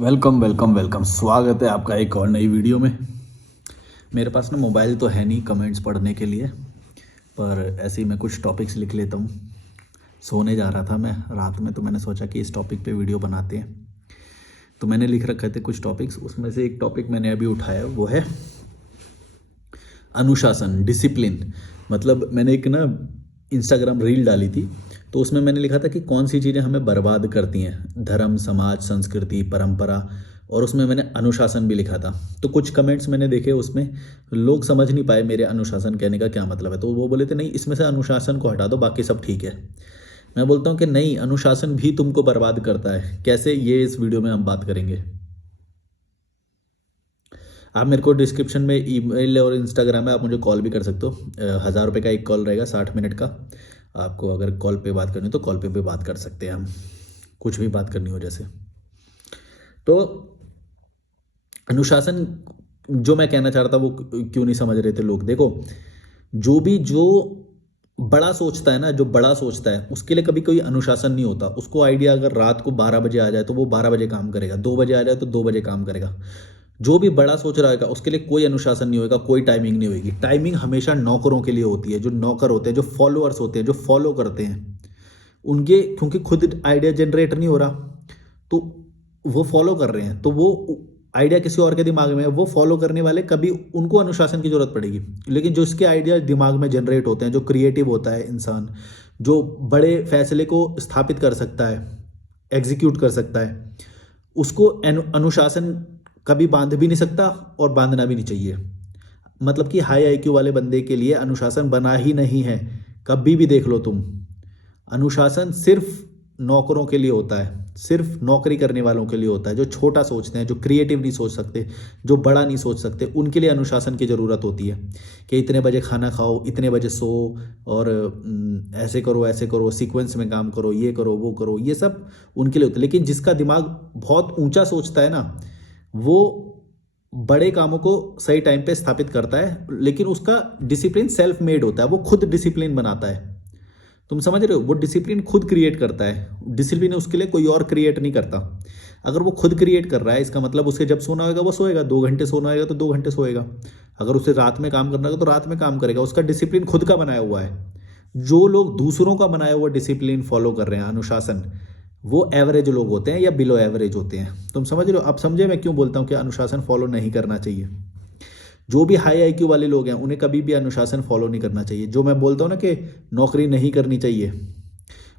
Welcome welcome welcome, स्वागत है आपका एक और नई वीडियो में। मेरे पास ना मोबाइल तो है नहीं कमेंट्स पढ़ने के लिए, पर ऐसे ही मैं कुछ टॉपिक्स लिख लेता हूँ। सोने जा रहा था मैं रात में, तो मैंने सोचा कि इस टॉपिक पे वीडियो बनाते हैं। तो मैंने लिख रखे थे कुछ टॉपिक्स, उसमें से एक टॉपिक मैंने अभी उठाया, वो है अनुशासन, डिसिप्लिन। मतलब मैंने एक ना इंस्टाग्राम रील डाली थी, तो उसमें मैंने लिखा था कि कौन सी चीज़ें हमें बर्बाद करती हैं, धर्म, समाज, संस्कृति, परंपरा। और उसमें मैंने अनुशासन भी लिखा था। तो कुछ कमेंट्स मैंने देखे, उसमें लोग समझ नहीं पाए मेरे अनुशासन कहने का क्या मतलब है। तो वो बोले थे नहीं, इसमें से अनुशासन को हटा दो, बाकी सब ठीक है। मैं बोलता हूँ कि नहीं, अनुशासन भी तुमको बर्बाद करता है। कैसे, ये इस वीडियो में हम बात करेंगे। आप मेरे को डिस्क्रिप्शन में ईमेल और इंस्टाग्राम है, आप मुझे कॉल भी कर सकते हो। 1000 रुपये का एक कॉल रहेगा, 60 मिनट का। आपको अगर कॉल पे बात करनी हो तो कॉल पे भी बात कर सकते हैं हम, कुछ भी बात करनी हो जैसे। तो अनुशासन, जो मैं कहना चाह रहा था वो क्यों नहीं समझ रहे थे लोग। देखो, जो बड़ा सोचता है ना, जो बड़ा सोचता है उसके लिए कभी कोई अनुशासन नहीं होता। उसको आइडिया अगर रात को 12 बजे आ जाए तो वो 12 बजे काम करेगा, 2 बजे आ जाए तो 2 बजे काम करेगा। जो भी बड़ा सोच रहा होगा उसके लिए कोई अनुशासन नहीं होगा, कोई टाइमिंग नहीं होगी। टाइमिंग हमेशा नौकरों के लिए होती है। जो नौकर होते हैं, जो फॉलोअर्स होते हैं, जो फॉलो करते हैं, उनके क्योंकि खुद आइडिया जनरेट नहीं हो रहा, तो वो फॉलो कर रहे हैं। तो वो आइडिया किसी और के दिमाग में है, वो फॉलो करने वाले कभी उनको अनुशासन की जरूरत पड़ेगी। लेकिन जो इसके आइडिया दिमाग में जनरेट होते हैं, जो क्रिएटिव होता है इंसान, जो बड़े फैसले को स्थापित कर सकता है, एग्जीक्यूट कर सकता है, उसको अनुशासन कभी बांध भी नहीं सकता और बांधना भी नहीं चाहिए। मतलब कि हाई आईक्यू वाले बंदे के लिए अनुशासन बना ही नहीं है। कभी भी देख लो तुम, अनुशासन सिर्फ नौकरों के लिए होता है, सिर्फ नौकरी करने वालों के लिए होता है। जो छोटा सोचते हैं, जो क्रिएटिव नहीं सोच सकते, जो बड़ा नहीं सोच सकते, उनके लिए अनुशासन की ज़रूरत होती है कि इतने बजे खाना खाओ, इतने बजे सो, और ऐसे करो, सीक्वेंस में काम करो, ये करो, वो करो। ये सब उनके लिए होता है। लेकिन जिसका दिमाग बहुत ऊंचा सोचता है ना, वो बड़े कामों को सही टाइम पे स्थापित करता है। लेकिन उसका डिसिप्लिन सेल्फ मेड होता है, वो खुद डिसिप्लिन बनाता है। तुम समझ रहे हो, वो डिसिप्लिन खुद क्रिएट करता है। डिसिप्लिन उसके लिए कोई और क्रिएट नहीं करता। अगर वो खुद क्रिएट कर रहा है, इसका मतलब उसके जब सोना होगा वो सोएगा, 2 घंटे सोना होगा तो 2 घंटे सोएगा। अगर उसे रात में काम करना होगा तो रात में काम करेगा। उसका डिसिप्लिन खुद का बनाया हुआ है। जो लोग दूसरों का बनाया हुआ डिसिप्लिन फॉलो कर रहे हैं, अनुशासन, वो एवरेज लोग होते हैं या बिलो एवरेज होते हैं। तुम समझ रहे हो। अब समझे मैं क्यों बोलता हूँ कि अनुशासन फॉलो नहीं करना चाहिए। जो भी हाई आईक्यू वाले लोग हैं उन्हें कभी भी अनुशासन फॉलो नहीं करना चाहिए। जो मैं बोलता हूँ ना कि नौकरी नहीं करनी चाहिए,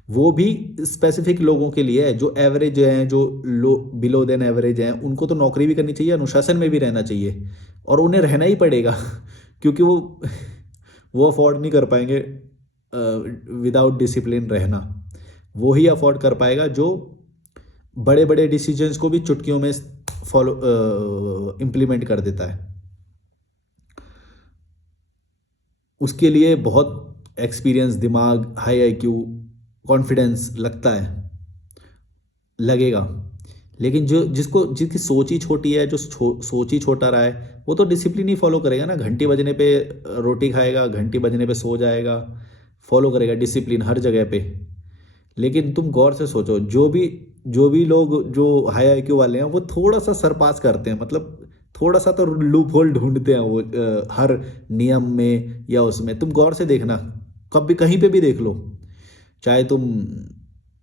वो भी स्पेसिफिक लोगों के लिए है। जो एवरेज हैं, जो लो बिलो देन एवरेज हैं, उनको तो नौकरी भी करनी चाहिए, अनुशासन में भी रहना चाहिए। और उन्हें रहना ही पड़ेगा क्योंकि वो अफोर्ड नहीं कर पाएंगे विदाउट डिसिप्लिन रहना। वो ही अफोर्ड कर पाएगा जो बड़े बड़े डिसीजंस को भी चुटकियों में फॉलो इम्प्लीमेंट कर देता है। उसके लिए बहुत एक्सपीरियंस, दिमाग, हाई आईक्यू, कॉन्फिडेंस लगेगा। लेकिन जो जिसकी सोच ही छोटी है, जो सोच ही छोटा रहा है, वो तो डिसिप्लिन ही फॉलो करेगा ना। घंटी बजने पे रोटी खाएगा, घंटी बजने पे सो जाएगा, फॉलो करेगा डिसिप्लिन हर जगह पे। लेकिन तुम गौर से सोचो, जो भी लोग जो हाई आईक्यू वाले हैं, वो थोड़ा सा सरपास करते हैं। मतलब थोड़ा सा तो लूप होल ढूंढते हैं वो, हर नियम में या उसमें। तुम गौर से देखना, कभी कहीं पे भी देख लो, चाहे तुम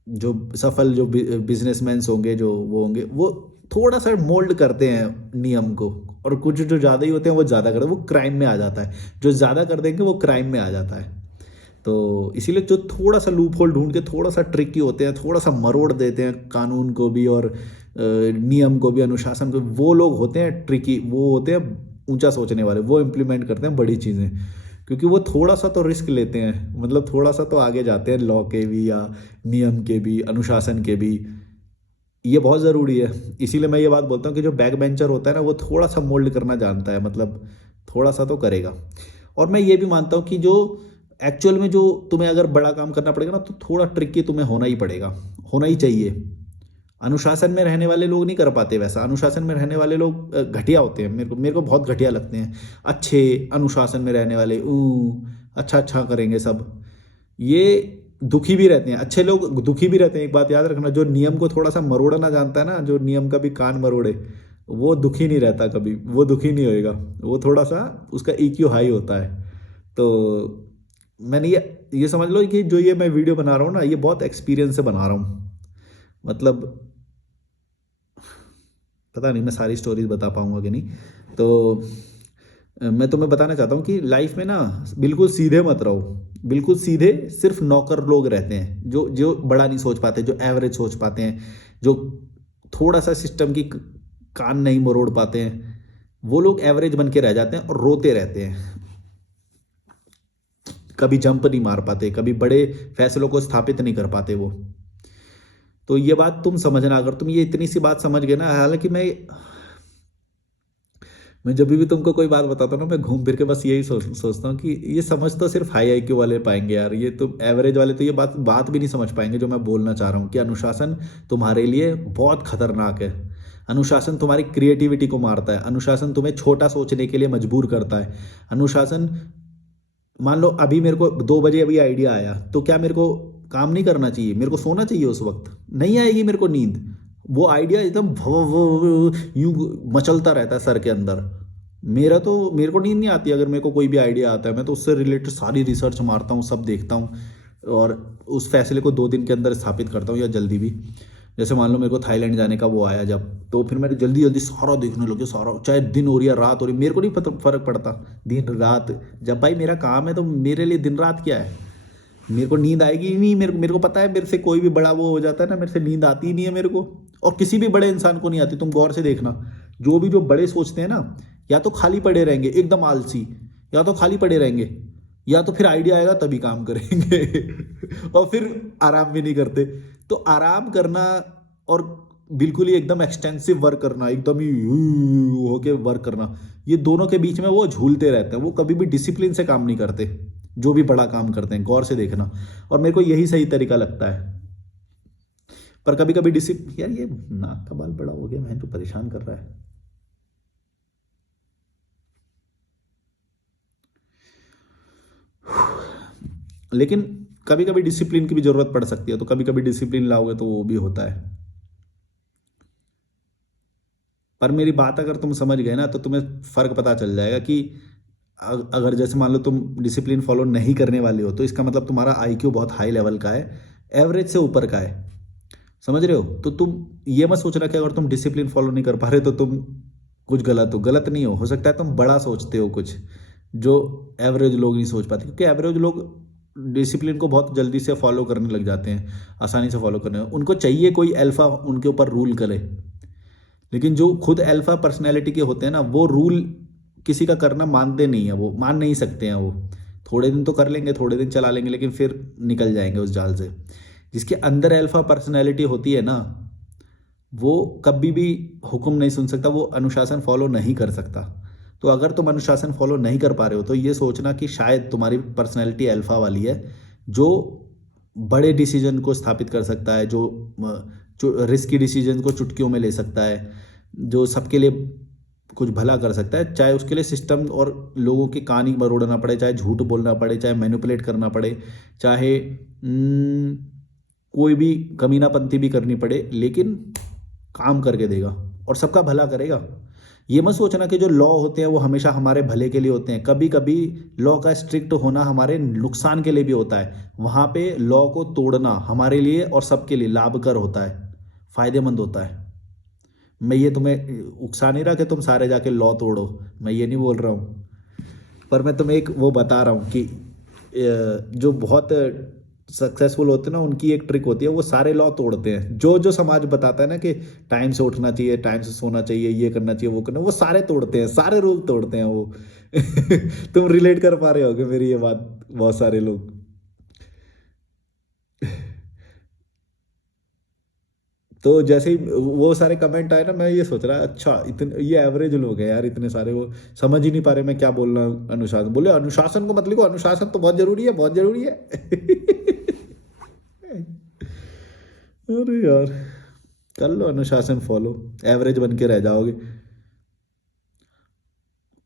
जो सफल जो बिजनेसमैन होंगे, जो वो होंगे, वो थोड़ा सा मोल्ड करते हैं नियम को। और कुछ जो ज़्यादा ही होते हैं वो ज़्यादा करते हैं, वो क्राइम में आ जाता है। जो ज़्यादा कर देंगे वो क्राइम में आ जाता है। तो इसीलिए जो थोड़ा सा लूप होल ढूंढ के थोड़ा सा ट्रिकी होते हैं, थोड़ा सा मरोड़ देते हैं कानून को भी और नियम को भी, अनुशासन को, वो लोग होते हैं ट्रिकी। वो होते हैं ऊंचा सोचने वाले, वो इम्प्लीमेंट करते हैं बड़ी चीज़ें। क्योंकि वो थोड़ा सा तो रिस्क लेते हैं, मतलब थोड़ा सा तो आगे जाते हैं लॉ के भी, या नियम के भी, अनुशासन के भी। ये बहुत ज़रूरी है। इसीलिए मैं ये बात बोलता हूँ कि जो बैक बेंचर होता है ना, वो थोड़ा सा मोल्ड करना जानता है, मतलब थोड़ा सा तो करेगा। और मैं ये भी मानता हूँ कि जो एक्चुअल में जो तुम्हें अगर बड़ा काम करना पड़ेगा ना, तो थोड़ा ट्रिकी तुम्हें होना ही पड़ेगा, होना ही चाहिए। अनुशासन में रहने वाले लोग नहीं कर पाते वैसा। अनुशासन में रहने वाले लोग घटिया होते हैं। मेरे को बहुत घटिया लगते हैं। अच्छे अनुशासन में रहने वाले अच्छा अच्छा करेंगे सब, ये दुखी भी रहते हैं, अच्छे लोग दुखी भी रहते हैं। एक बात याद रखना, जो नियम को थोड़ा सा मरोड़ना जानता है ना, जो नियम का भी कान मरोड़े, वो दुखी नहीं रहता कभी, वो दुखी नहीं होएगा। वो थोड़ा सा उसका ईक्यू हाई होता है। तो मैंने ये समझ लो कि जो ये मैं वीडियो बना रहा हूँ ना, ये बहुत एक्सपीरियंस से बना रहा हूँ। मतलब पता नहीं मैं सारी स्टोरीज बता पाऊंगा कि नहीं। तो मैं तुम्हें बताना चाहता हूँ कि लाइफ में ना बिल्कुल सीधे मत रहो, बिल्कुल सीधे। सिर्फ नौकर लोग रहते हैं जो जो बड़ा नहीं सोच पाते, जो एवरेज सोच पाते हैं, जो थोड़ा सा सिस्टम की कान नहीं मरोड़ पाते हैं, वो लोग एवरेज बन के रह जाते हैं और रोते रहते हैं। कभी जंप नहीं मार पाते, कभी बड़े फैसलों को स्थापित नहीं कर पाते वो। तो ये बात तुम समझना, अगर तुम ये इतनी सी बात समझ गए ना, हालांकि मैं जब भी तुमको कोई बात बताता हूँ ना, मैं घूम फिर के बस यही सोचता हूँ कि ये समझ तो सिर्फ हाई आईक्यू वाले पाएंगे यार, ये तो एवरेज वाले तो ये बात बात भी नहीं समझ पाएंगे जो मैं बोलना चाह रहा हूँ कि अनुशासन तुम्हारे लिए बहुत खतरनाक है। अनुशासन तुम्हारी क्रिएटिविटी को मारता है, अनुशासन तुम्हें छोटा सोचने के लिए मजबूर करता है। अनुशासन, मान लो अभी मेरे को 2 बजे अभी आइडिया आया, तो क्या मेरे को काम नहीं करना चाहिए, मेरे को सोना चाहिए उस वक्त? नहीं आएगी मेरे को नींद। वो आइडिया एकदम यूं मचलता रहता है सर के अंदर। मेरे को नींद नहीं आती अगर मेरे को कोई भी आइडिया आता है, मैं तो उससे रिलेटेड सारी रिसर्च मारता हूँ, सब देखता हूँ और उस फैसले को 2 दिन के अंदर स्थापित करता हूँ या जल्दी भी। जैसे मान लो मेरे को थाईलैंड जाने का वो आया जब, तो फिर मैंने जल्दी जल्दी सारा देखने लगे, सारा, चाहे दिन हो रही है रात हो रही, मेरे को नहीं पता फर्क पड़ता दिन रात। जब भाई मेरा काम है तो मेरे लिए दिन रात क्या है, मेरे को नींद आएगी ही नहीं। मेरे को पता है मेरे से कोई भी बड़ा वो हो जाता है ना, मेरे से नींद आती ही नहीं है मेरे को, और किसी भी बड़े इंसान को नहीं आती। तुम गौर से देखना, जो बड़े सोचते हैं ना, या तो खाली पड़े रहेंगे एकदम आलसी, या तो खाली पड़े रहेंगे, या तो फिर आइडिया आएगा तभी काम करेंगे और फिर आराम भी नहीं करते। तो आराम करना और बिल्कुल ही एकदम एक्सटेंसिव वर्क करना, एकदम ही होके वर्क करना, ये दोनों के बीच में वो झूलते रहते हैं। वो कभी भी डिसिप्लिन से काम नहीं करते, जो भी बड़ा काम करते हैं, गौर से देखना। और मेरे को यही सही तरीका लगता है। पर कभी कभी डिसिप्लिन, यार ये नाक का बाल बड़ा हो गया, मैं तो परेशान कर रहा है। लेकिन कभी कभी डिसिप्लिन की भी जरूरत पड़ सकती है, तो कभी कभी डिसिप्लिन लाओगे तो वो भी होता है। पर मेरी बात अगर तुम समझ गए ना, तो तुम्हें फर्क पता चल जाएगा कि अगर जैसे मान लो तुम डिसिप्लिन फॉलो नहीं करने वाले हो, तो इसका मतलब तुम्हारा आईक्यू बहुत हाई लेवल का है, एवरेज से ऊपर का है। समझ रहे हो? तो तुम ये मत सोचना कि अगर तुम डिसिप्लिन फॉलो नहीं कर पा रहे तो तुम कुछ गलत हो। गलत नहीं हो सकता है तुम बड़ा सोचते हो कुछ, जो एवरेज लोग नहीं सोच पाते, क्योंकि एवरेज लोग डिसिप्लिन को बहुत जल्दी से फॉलो करने लग जाते हैं, आसानी से फॉलो करने, उनको चाहिए कोई अल्फा उनके ऊपर रूल करे। लेकिन जो खुद अल्फा पर्सनैलिटी के होते हैं ना, वो रूल किसी का करना मानते नहीं है, वो मान नहीं सकते हैं। वो थोड़े दिन तो कर लेंगे, थोड़े दिन चला लेंगे, लेकिन फिर निकल जाएंगे उस जाल से। जिसके अंदर अल्फा पर्सनैलिटी होती है ना, वो कभी भी हुक्म नहीं सुन सकता, वो अनुशासन फॉलो नहीं कर सकता। तो अगर तुम अनुशासन फॉलो नहीं कर पा रहे हो, तो ये सोचना कि शायद तुम्हारी पर्सनैलिटी अल्फा वाली है, जो बड़े डिसीजन को स्थापित कर सकता है, जो रिस्की डिसीजन को चुटकियों में ले सकता है, जो सबके लिए कुछ भला कर सकता है, चाहे उसके लिए सिस्टम और लोगों के कान ही मरोड़ना पड़े, चाहे झूठ बोलना पड़े, चाहे मैनिपुलेट करना पड़े, चाहे कोई भी कमीनापंती भी करनी पड़े, लेकिन काम करके देगा और सबका भला करेगा। ये मत सोचना कि जो लॉ होते हैं वो हमेशा हमारे भले के लिए होते हैं। कभी कभी लॉ का स्ट्रिक्ट होना हमारे नुकसान के लिए भी होता है। वहाँ पे लॉ को तोड़ना हमारे लिए और सबके लिए लाभकर होता है, फायदेमंद होता है। मैं ये तुम्हें उकसा नहीं रहा कि तुम सारे जाके लॉ तोड़ो, मैं ये नहीं बोल रहा हूँ। पर मैं तुम्हें एक वो बता रहा हूँ कि जो बहुत सक्सेसफुल होते हैं ना, उनकी एक ट्रिक होती है, वो सारे लॉ तोड़ते हैं। जो जो समाज बताता है ना कि टाइम से उठना चाहिए, टाइम से सोना चाहिए, ये करना चाहिए, वो करना, वो सारे तोड़ते हैं, सारे रूल तोड़ते हैं वो तुम रिलेट कर पा रहे होगे मेरी ये बात, बहुत सारे लोग। तो जैसे ही वो सारे कमेंट आए ना, मैं ये सोच रहा अच्छा इतने ये एवरेज लोग हैं यार, इतने सारे, वो समझ ही नहीं पा रहे मैं क्या बोल रहा हूँ। अनुशासन बोले, अनुशासन को मत लिखो, अनुशासन तो बहुत जरूरी है, बहुत जरूरी है अरे यार, कर लो अनुशासन फॉलो, एवरेज बन के रह जाओगे।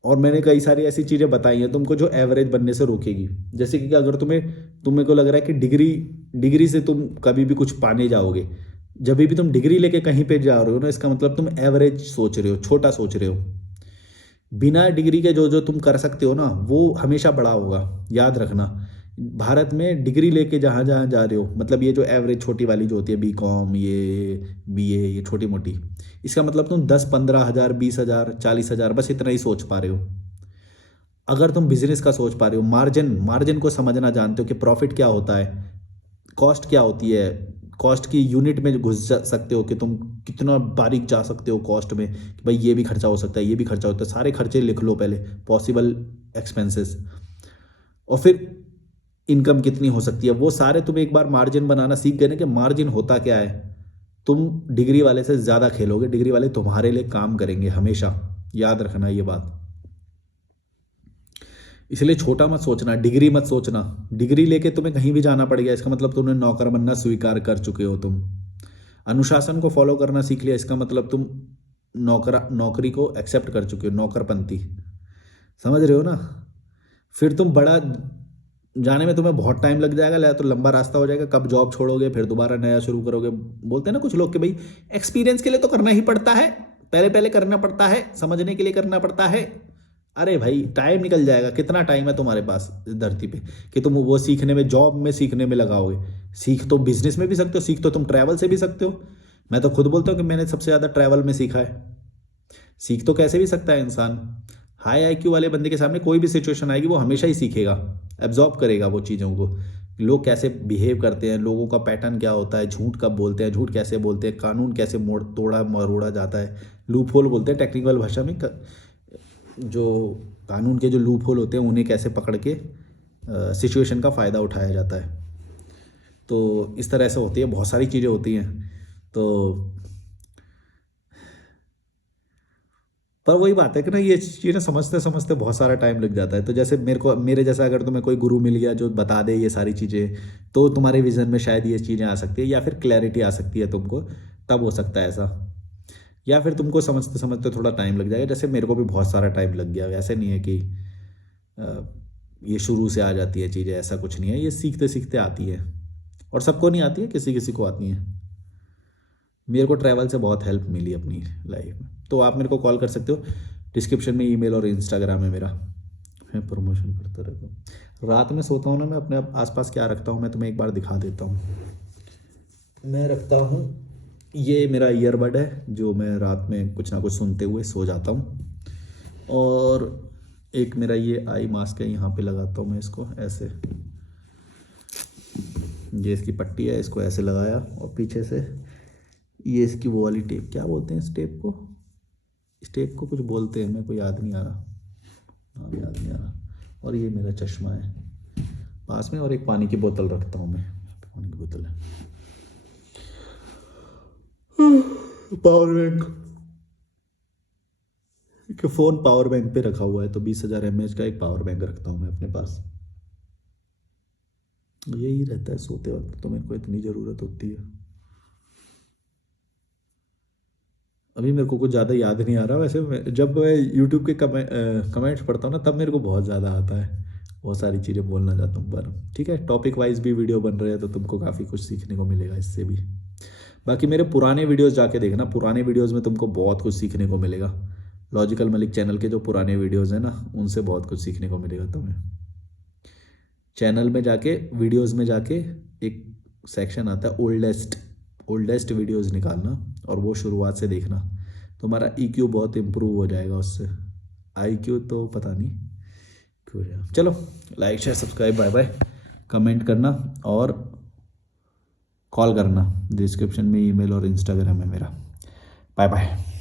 और मैंने कई सारी ऐसी चीज़ें बताई हैं तुमको जो एवरेज बनने से रोकेगी। जैसे कि अगर तुम्हें को लग रहा है कि डिग्री से तुम कभी भी कुछ पाने जाओगे, जब भी तुम डिग्री लेके कहीं पे जा रहे हो ना, इसका मतलब तुम एवरेज सोच रहे हो, छोटा सोच रहे हो। बिना डिग्री के जो जो तुम कर सकते हो ना, वो हमेशा बड़ा होगा, याद रखना। भारत में डिग्री लेके जहाँ जहाँ जा रहे हो, मतलब ये जो एवरेज छोटी वाली जो होती है, बीकॉम, ये बीए, ये छोटी मोटी, इसका मतलब तुम 10-15 हज़ार, 20 हज़ार, 40 हज़ार बस इतना ही सोच पा रहे हो। अगर तुम बिजनेस का सोच पा रहे हो, मार्जिन मार्जिन को समझना जानते हो कि प्रॉफिट क्या होता है, कॉस्ट क्या होती है, कॉस्ट की यूनिट में घुस जा सकते हो कि तुम कितना बारीक जा सकते हो कॉस्ट में, कि भाई ये भी खर्चा हो सकता है, ये भी खर्चा होता है, सारे खर्चे लिख लो पहले, पॉसिबल एक्सपेंसेस, और फिर इनकम कितनी हो सकती है, वो सारे तुम एक बार मार्जिन बनाना सीख गए ना कि मार्जिन होता क्या है, तुम डिग्री वाले से ज़्यादा खेलोगे, डिग्री वाले तुम्हारे लिए काम करेंगे हमेशा, याद रखना ये बात। इसलिए छोटा मत सोचना, डिग्री मत सोचना। डिग्री लेके तुम्हें कहीं भी जाना पड़ेगा, इसका मतलब तुमने नौकर बनना स्वीकार कर चुके हो तुम। अनुशासन को फॉलो करना सीख लिया, इसका मतलब तुम नौकरी को एक्सेप्ट कर चुके हो, नौकरपंती, समझ रहे हो ना। फिर तुम बड़ा जाने में तुम्हें बहुत टाइम लग जाएगा, या तो लंबा रास्ता हो जाएगा, कब जॉब छोड़ोगे फिर दोबारा नया शुरू करोगे। बोलते हैं ना कुछ लोग कि भाई एक्सपीरियंस के लिए तो करना ही पड़ता है, पहले पहले करना पड़ता है, समझने के लिए करना पड़ता है। अरे भाई टाइम निकल जाएगा, कितना टाइम है तुम्हारे पास इस धरती पे कि तुम वो सीखने में, जॉब में सीखने में लगाओगे। सीख तो बिजनेस में भी सकते हो, सीख तो तुम ट्रैवल से भी सकते हो। मैं तो खुद बोलता हूँ कि मैंने सबसे ज़्यादा ट्रैवल में सीखा है। सीख तो कैसे भी सकता है इंसान। हाई आईक्यू वाले बंदे के सामने कोई भी सिचुएशन आएगी वो हमेशा ही सीखेगा, एब्जॉर्ब करेगा वो चीज़ों को। लोग कैसे बिहेव करते हैं, लोगों का पैटर्न क्या होता है, झूठ कब बोलते हैं, झूठ कैसे बोलते हैं, कानून कैसे तोड़ा मरोड़ा जाता है, लूप होल बोलते हैं टेक्निकल भाषा में, जो कानून के जो लूप होल होते हैं उन्हें कैसे पकड़ के सिचुएशन का फ़ायदा उठाया जाता है। तो इस तरह से होती है, बहुत सारी चीज़ें होती हैं। तो पर वही बात है कि ना, ये चीज़ें समझते समझते बहुत सारा टाइम लग जाता है। तो जैसे मेरे जैसा अगर तुम्हें कोई गुरु मिल गया जो बता दे ये सारी चीज़ें, तो तुम्हारे विज़न में शायद ये चीज़ें आ सकती है, या फिर क्लैरिटी आ सकती है तुमको, तब हो सकता है ऐसा। या फिर तुमको समझते समझते थोड़ा टाइम लग जाएगा, जैसे मेरे को भी बहुत सारा टाइम लग गया। ऐसे नहीं है कि ये शुरू से आ जाती है चीज़ें, ऐसा कुछ नहीं है, ये सीखते सीखते आती है। और सबको नहीं आती है, किसी किसी को आती है। मेरे को ट्रैवल से बहुत हेल्प मिली अपनी लाइफ में। तो आप मेरे को कॉल कर सकते हो, डिस्क्रिप्शन में ईमेल और इंस्टाग्राम है मेरा, मैं प्रमोशन करता रहता हूँ। रात में सोता हूँ ना, मैं अपने आसपास क्या रखता हूँ मैं तुम्हें एक बार दिखा देता हूँ। मैं रखता हूँ, ये मेरा ईयरबड है जो मैं रात में कुछ ना कुछ सुनते हुए सो जाता हूँ। और एक मेरा ये आई मास्क है, यहाँ पे लगाता हूँ मैं इसको ऐसे, ये इसकी पट्टी है, इसको ऐसे लगाया, और पीछे से ये इसकी वो वाली टेप, क्या बोलते हैं इस टेप को, इस टेप को कुछ बोलते हैं, मेरे को याद नहीं आ रहा, नाम याद नहीं आ रहा। और ये मेरा चश्मा है पास में, और एक पानी की बोतल रखता हूँ मैं, पानी की बोतल है, पावर बैंक कि फ़ोन पावर बैंक पे रखा हुआ है, तो 20,000 mAh का एक पावर बैंक रखता हूँ मैं अपने पास। यही रहता है सोते वक्त, तो मेरे को इतनी ज़रूरत होती है। अभी मेरे को कुछ ज़्यादा याद नहीं आ रहा, वैसे जब मैं यूट्यूब के कमेंट्स पढ़ता हूँ ना, तब मेरे को बहुत ज़्यादा आता है, बहुत सारी चीज़ें बोलना चाहता हूँ। पर ठीक है, टॉपिक वाइज भी वीडियो बन रहे हैं, तो तुमको काफ़ी कुछ सीखने को मिलेगा इससे भी। बाकी मेरे पुराने वीडियोस जाके देखना, पुराने वीडियोस में तुमको बहुत कुछ सीखने को मिलेगा। लॉजिकल मलिक चैनल के जो पुराने वीडियोस हैं ना, उनसे बहुत कुछ सीखने को मिलेगा तुम्हें। चैनल में जाके, वीडियोस में जाके एक सेक्शन आता है ओल्डेस्ट वीडियोस निकालना, और वो शुरुआत से देखना, तुम्हारा EQ बहुत इम्प्रूव हो जाएगा उससे। IQ तो पता नहीं क्यों जाएगा। चलो, like share subscribe, bye bye, comment करना और कॉल करना, डिस्क्रिप्शन में ईमेल और इंस्टाग्राम है मेरा। Bye bye.